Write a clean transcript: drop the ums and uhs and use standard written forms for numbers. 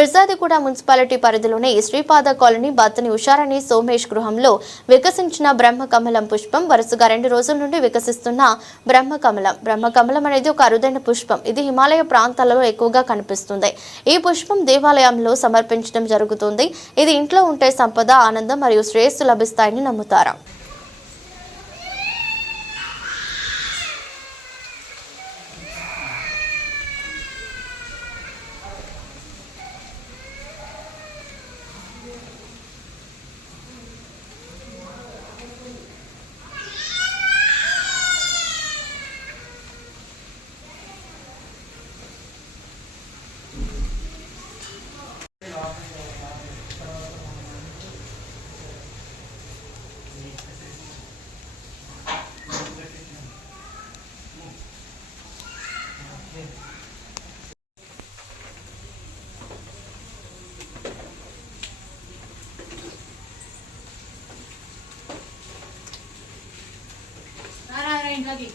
మిర్జాదిగూడ municipality పరిధిలోని Sripada colony బత్తని Usharani Somesh గృహంలో వికసించిన బ్రహ్మకమలం పుష్పం వరుసగా 2 రోజుల నుండి వికసిస్తున్న బ్రహ్మకమలం అనేది ఒక అరుదైన పుష్పం. ఇది హిమాలయ ప్రాంతాలలో ఎక్కువగా కనిపిస్తుంది. ఈ పుష్పం దేవాలయంలో సమర్పించడం జరుగుతుంది. ఇది ఇంట్లో ఉంటే సంపద, ఆనందం మరియు శ్రేయస్సు లభిస్తాయని నమ్ముతారు. ఇంట్లోకి